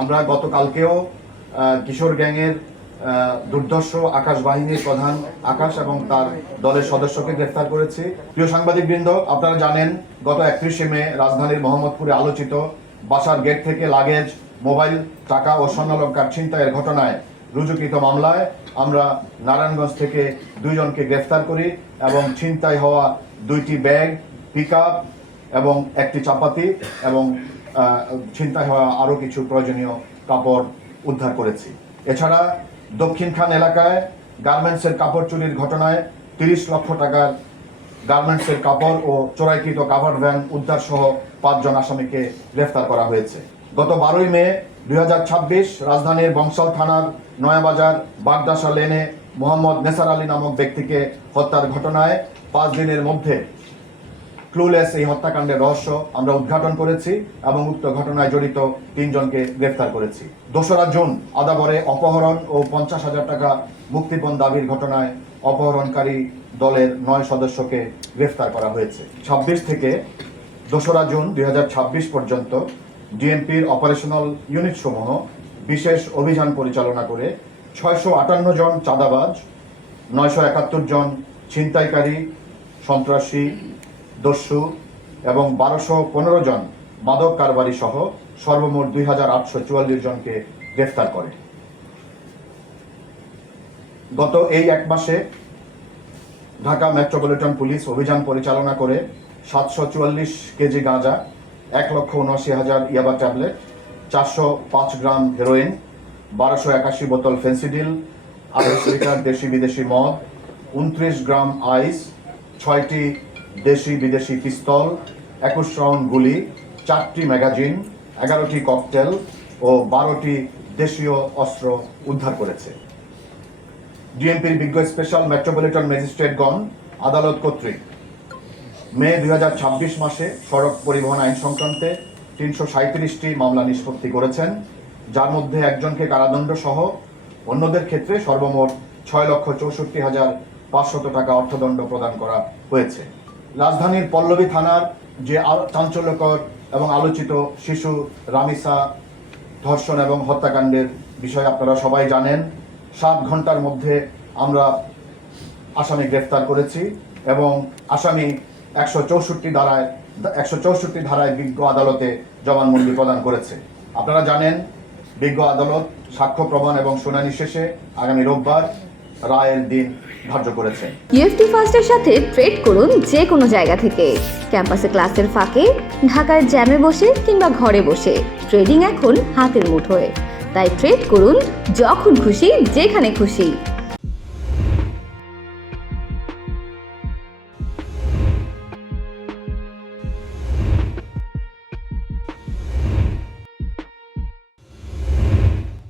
আমরা গতকালকেও কিশোর গ্যাংয়ের দুর্ধর্ষ আকাশ বাহিনীর প্রধান আকাশ এবং তার দলের সদস্যকে গ্রেফতার করেছি। প্রিয় সাংবাদিকবৃন্দ, আপনারা জানেন গত 31শে মে রাজধানীর মোহাম্মদপুরে আলোচিত বাসার গেট থেকে লাগেজ, মোবাইল, টাকা ও স্বর্ণালংকার ছিনতাইয়ের ঘটনায় রুজুকৃত মামলায় আমরা নারায়ণগঞ্জ থেকে 2 জনকে গ্রেফতার করি এবং ছিনতাই হওয়া 2টি ব্যাগ, পিকআপ এবং একটি চাপাতি এবং ছিনতাই হওয়া আরও কিছু প্রয়োজনীয় কাপড় উদ্ধার করেছি। এছাড়া দক্ষিণ খান এলাকায় গার্মেন্টসের কাপড় চুরির ঘটনায় 30 লক্ষ টাকার গার্মেন্টসের কাপড় ও চোরাইকৃত কাভার্ড ভ্যান উদ্ধার সহ 5 জন আসামিকে গ্রেফতার করা হয়েছে। গত 12ই মে 2026 রাজধানীর বংশাল থানার নয়াবাজার বাগদাসা লেনে মোহাম্মদ নেসার আলী নামক ব্যক্তিকে হত্যার ঘটনায় 5 দিনের মধ্যে ক্লুলেস এই হত্যাকাণ্ডের রহস্য আমরা উদ্ঘাটন করেছি এবং উক্ত ঘটনায় জড়িত 3 জনকে গ্রেফতার করেছি। 2রা জুন আদাবরে অপহরণ ও 50,000 টাকা মুক্তিপণ দাবির ঘটনায় অপহরণকারী দলের 9 সদস্যকে গ্রেফতার করা হয়েছে। 26 থেকে 2রা জুন 2026 পর্যন্ত ডিএমপির অপারেশনাল ইউনিট সমূহ বিশেষ অভিযান পরিচালনা করে 658 জন চাঁদাবাজ, 971 জন ছিনতাইকারী, সন্ত্রাসী, দস্যু এবং 1215 জন মাদক কারবারি সহ সর্বমোট 2844 জনকে গ্রেফতার করে। গত এই 1 মাসে ঢাকা মেট্রোপলিটন পুলিশ অভিযান পরিচালনা করে 744 কেজি গাঁজা, 1,79,000 ইয়াবা ট্যাবলেট, 405 গ্রাম হেরোইন, 1281 বোতল ফেন্সিডিল, 28 লিটার দেশি বিদেশি মদ, 29 গ্রাম আইস, 6টি দেশি বিদেশি পিস্তল, 21 রাউন্ড গুলি, 4টি ম্যাগাজিন, 11টি ককটেল ও 12টি দেশীয় অস্ত্র উদ্ধার করেছে। ডিএমপির বিজ্ঞ স্পেশাল মেট্রোপলিটন ম্যাজিস্ট্রেটগণ আদালত কর্তৃক মে 2026 মাসে সড়ক পরিবহন আইন সংক্রান্তে 337টি মামলা নিষ্পত্তি করেছেন, যার মধ্যে 1 জনকে কারাদণ্ড সহ অন্যদের ক্ষেত্রে সর্বমোট 6,64,500 টাকা অর্থদণ্ড প্রদান করা হয়েছে। রাজধানীর পল্লবী থানার যে চাঞ্চল্যকর এবং আলোচিত শিশু রামিসা ধর্ষণ এবং হত্যাকাণ্ডের বিষয়ে আপনারা সবাই জানেন। 7 ঘন্টার মধ্যে আমরা আসামি গ্রেফতার করেছি এবং আসামি 164 ধারায় বিজ্ঞ আদালতে জবানবন্দি প্রদান করেছে। আপনারা জানেন বিজ্ঞ আদালত সাক্ষ্য প্রমাণ এবং শুনানি শেষে আগামী রোববার রায়ের দিন ধার্য করেছে। ইউএফটি ফার্স্টের সাথে ট্রেড করুন যে কোনো জায়গা থেকে, ক্যাম্পাসে ক্লাসের ফাঁকে, ঢাকার জ্যামে বসে কিংবা ঘরে বসে। ট্রেডিং এখন হাতের মুঠোয়, তাই ট্রেড করুন যখন খুশি যেখানে খুশি।